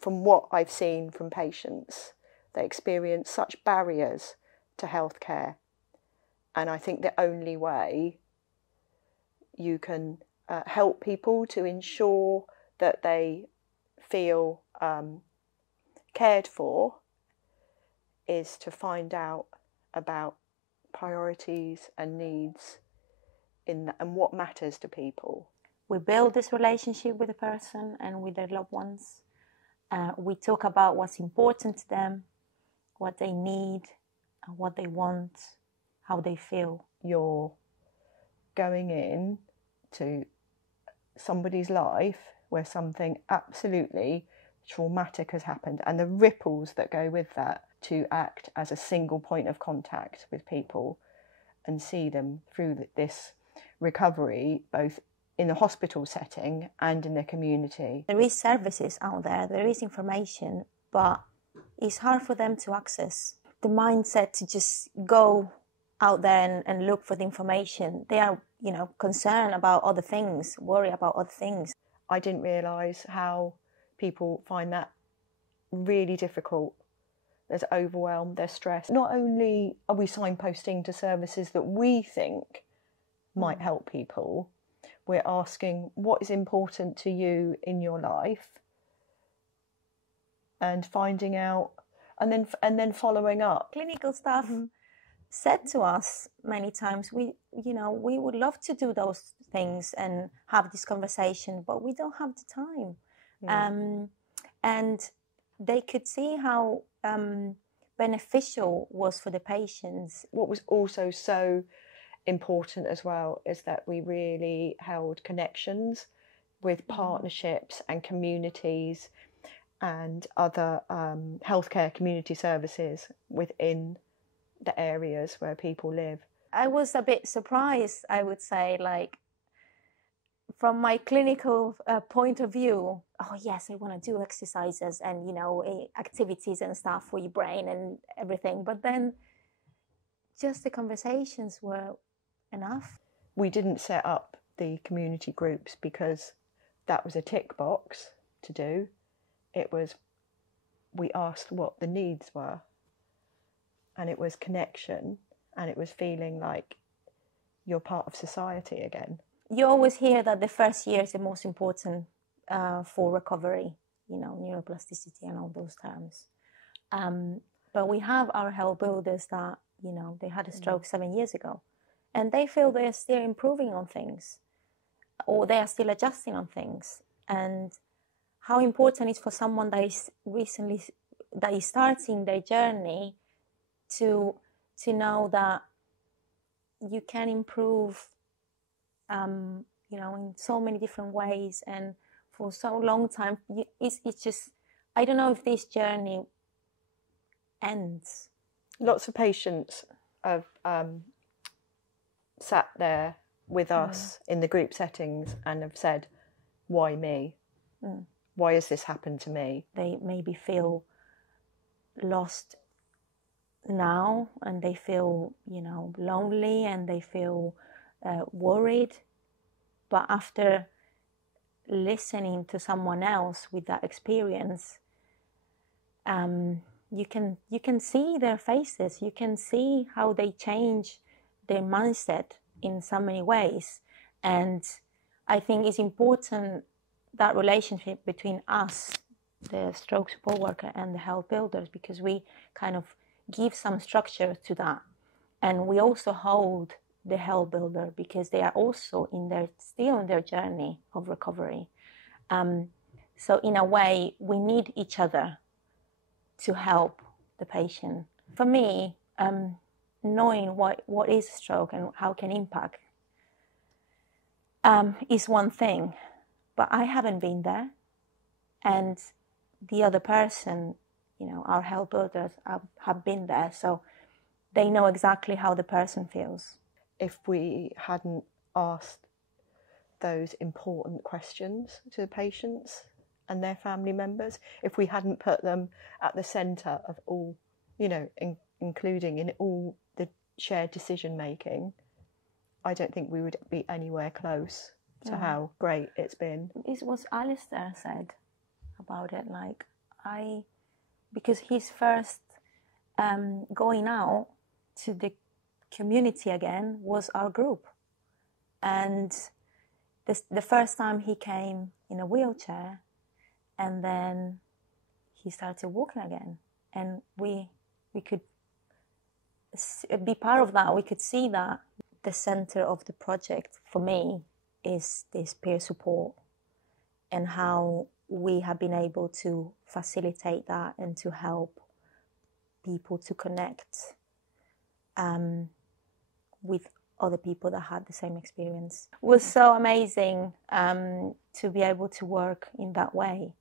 from what I've seen from patients, they experience such barriers to healthcare. And I think the only way you can help people to ensure that they feel cared for is to find out about priorities and needs and what matters to people. We build this relationship with the person and with their loved ones. We talk about what's important to them, what they need, what they want, how they feel. You're going in to somebody's life where something absolutely traumatic has happened, and the ripples that go with that, to act as a single point of contact with people and see them through this recovery, both in the hospital setting and in the community. There is services out there, there is information, but it's hard for them to access. The mindset to just go out there and look for the information. They are, concerned about other things, worry about other things. I didn't realise how people find that really difficult. They're overwhelmed, they're stressed. Not only are we signposting to services that we think might help people, we're asking what is important to you in your life and finding out and then following up. Clinical staff said to us many times, we would love to do those things and have this conversation, but we don't have the time. And they could see how beneficial was for the patients. What was also so important as well is that we really held connections with partnerships and communities and other healthcare community services within the areas where people live. I was a bit surprised, I would say, from my clinical point of view. Oh yes, I want to do exercises and activities and stuff for your brain and everything, but then just the conversations were enough. We didn't set up the community groups because that was a tick box to do. It was, we asked what the needs were, and it was connection, and it was feeling like you're part of society again. You always hear that the first year is the most important for recovery, neuroplasticity and all those terms. But we have our health builders that, they had a stroke 7 years ago, and they feel they're still improving on things, or they are still adjusting on things. And how important it is for someone that is starting their journey to know that you can improve, in so many different ways, and for so long time. It's just, I don't know if this journey ends. Lots of patients have sat there with us in the group settings and have said, why me? Why has this happened to me? They maybe feel lost now, and they feel, lonely, and they feel worried. But after listening to someone else with that experience, you can see their faces. You can see how they change their mindset in so many ways. And I think it's important, that relationship between us, the stroke support worker, and the health builders, because we kind of give some structure to that. And we also hold the health builder, because they are also still in their journey of recovery. So in a way, we need each other to help the patient. For me, knowing what is a stroke and how it can impact is one thing, but I haven't been there, and the other person, our health builders have been there, so they know exactly how the person feels. If we hadn't asked those important questions to the patients and their family members, if we hadn't put them at the centre of all, including in all the shared decision making, I don't think we would be anywhere close to how great it's been. It's what Alistair said about it, because his first going out to the community again was our group, and the first time he came in a wheelchair, and then he started walking again, and we could be part of that. We could see that the center of the project for me is this peer support, and how we have been able to facilitate that and to help people to connect with other people that had the same experience. It was so amazing to be able to work in that way,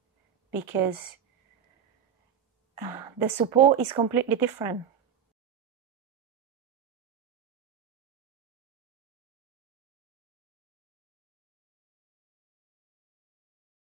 because the support is completely different.